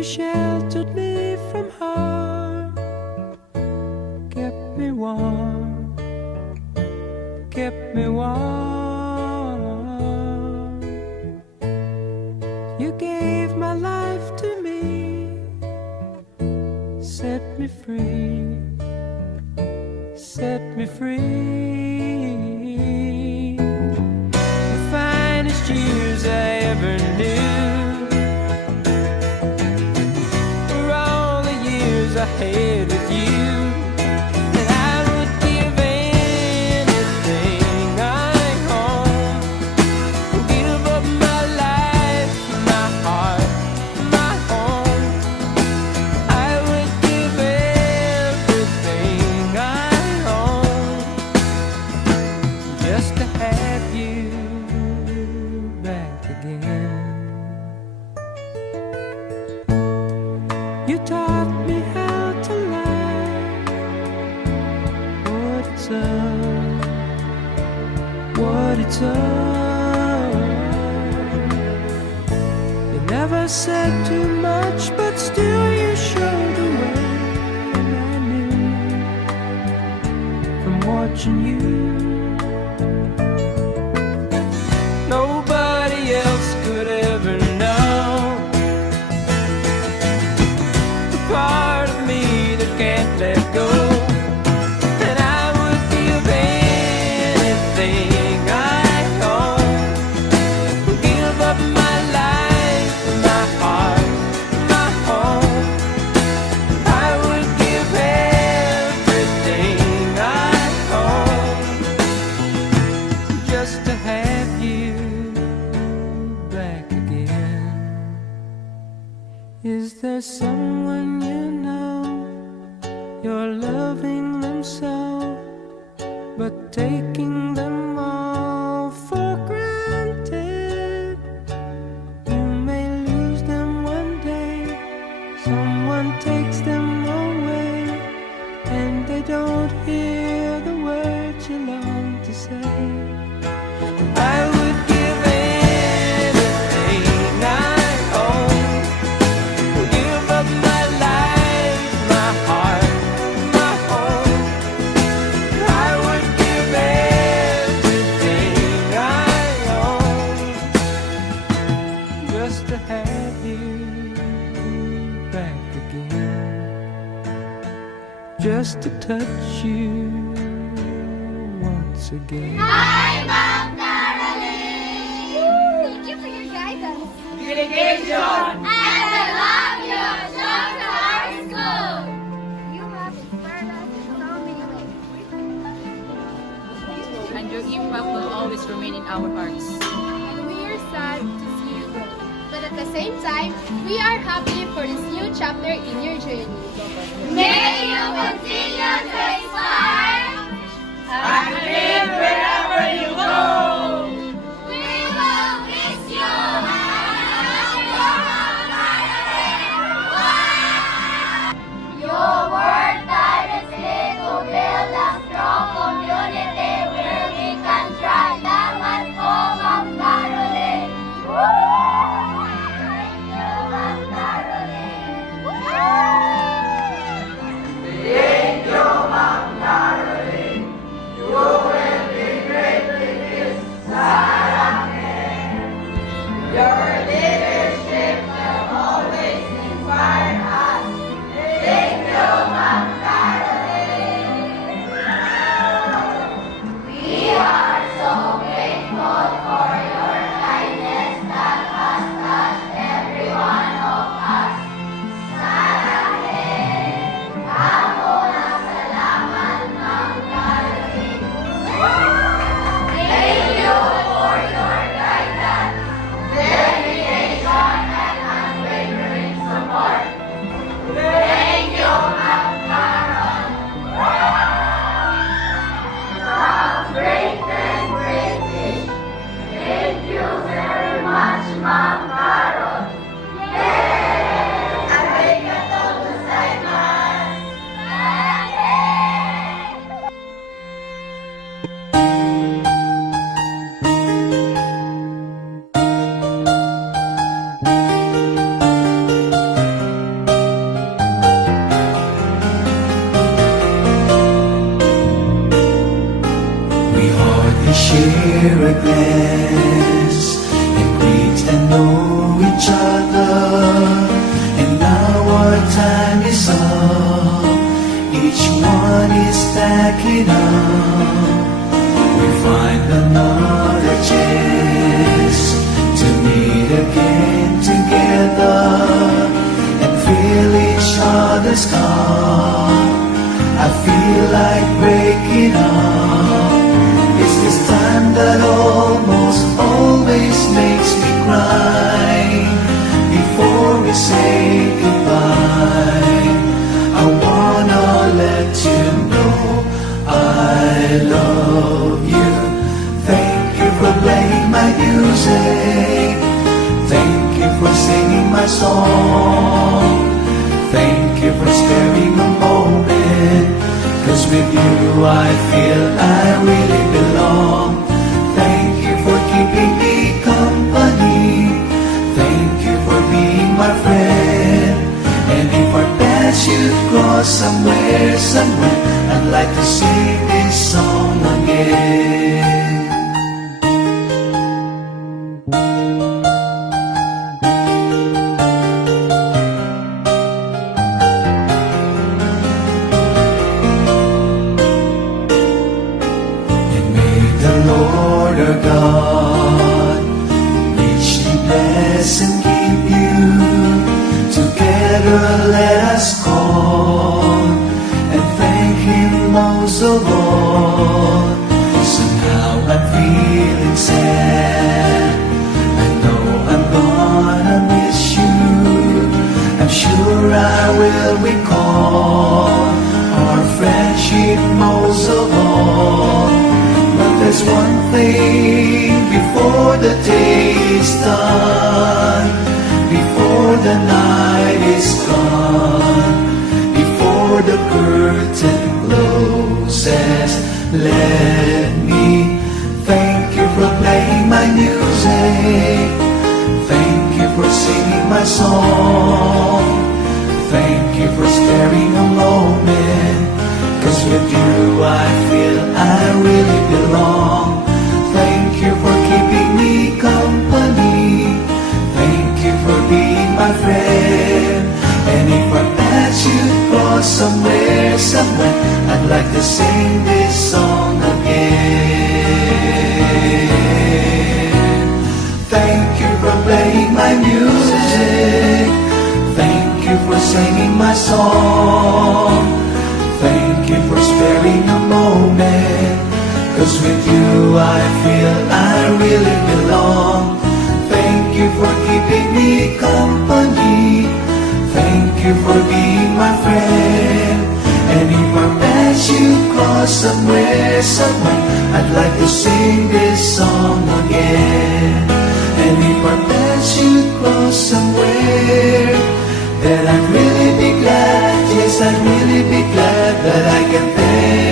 You sheltered me from harm, kept me warm, kept me warm. You gave my life to me, set me free, set me free. The finest years I ever knew were all the years I had with you. And I would give anything I own, give up my life, my heart, my home. I would give everything I own just to have you back again. You taught me how to love, what it's up, what it's up. You never said too much, but still you showed the way. And I knew from watching you, nobody else could ever know the part of me that can't let go. And I would give anything I own, give up my life, my heart, my home. I would give everything I own just to have you back again. Is there someone you know, you're loving them so, but taking them all for granted? You may lose them one day, someone takes them away, and they don't hear the words you long to say. I would give anything I own, give up my life, my heart, my home. I would give everything I own just to have you back again, just to touch you once again. Hi, Ma'am Caroline! Thank you for your guidance. Dedication! And I love you, John Our School! You have inspired us in so many ways. And your impact will always remain in our hearts. We are sad to see you go. But at the same time, we are happy for this new chapter in your journey. May you continue to inspire And live wherever you go! We will miss you. Your work tirelessly to build a strong community where we can thrive. Salamat po, Ma'am Caroline. Thank you, Ma'am Caroline. Thank you, Ma'am Caroline. we share a glance and greet and know each other. And now our time is up, each one is stacking up. We find another chance to meet again together and feel each other's cup. I feel like breaking up. It's this time that almost always makes me cry. Before we say goodbye, I wanna let you know I love you. Thank you for playing my music. Thank you for singing my song. Thank you for sparing a moment, 'cause with you I feel I really belong. Thank you for keeping me company. Thank you for being my friend. And if our paths should cross somewhere, I'd like to sing this song again. Lord our God, richly bless and keep you. Together let us call and thank Him most of all. Somehow I'm feeling sad. I know I'm gonna miss you. I'm sure I will recall our friendship most of all. There's one thing before the day is done, before the night is gone, before the curtain closes. Let me thank you for playing my music. Thank you for singing my song. Thank you for sparing a moment, 'cause with you I feel I really belong. Thank you for keeping me company. Thank you for being my friend. And if our paths should cross somewhere, I'd like to sing this song again. Thank you for playing my music. Thank you for singing my song. Thank you for sparing a moment, 'cause with you I feel I really belong. Thank you for keeping me company. Thank you for being my friend. And if our paths should cross somewhere, I'd like to sing this song again. And if our paths should cross somewhere, then I'd really be glad, yes, I'd really be glad that I can thank